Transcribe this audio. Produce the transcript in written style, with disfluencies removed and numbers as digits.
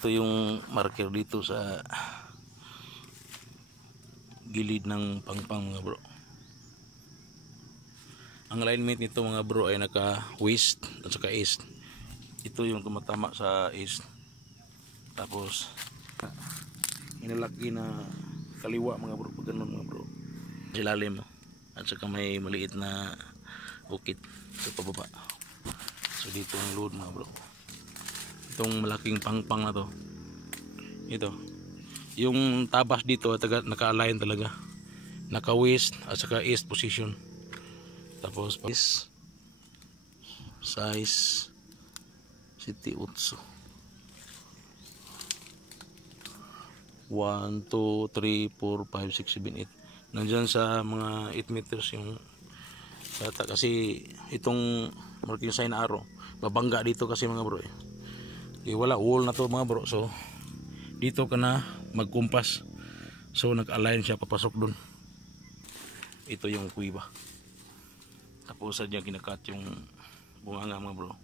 ito yung marker dito sa gilid ng pangpang mga bro. Ang alignment nito mga bro ay naka west at saka east. Ito yung tumatama sa east, tapos inalaki na kaliwa mga bro, pag ganun mga bro, silalim, at saka may maliit na bukit sa pababa. So dito ang load mga bro. Itong malaking pangpang na to, ito yung tabas dito naka-align talaga, naka west at saka east position. Tapos size 7, 8, 1, 2, 3, 4, 5, 6, 7, 8. Nandyan sa mga 8 meters yung data, kasi itong marking sign na arrow babangga dito kasi mga bro eh. Wala wall na to mga bro, so dito ka na magkumpas, so nag-align siya papasok dun. Ito yung kuiba, tapos sadya kinakat yung bunganga mga bro.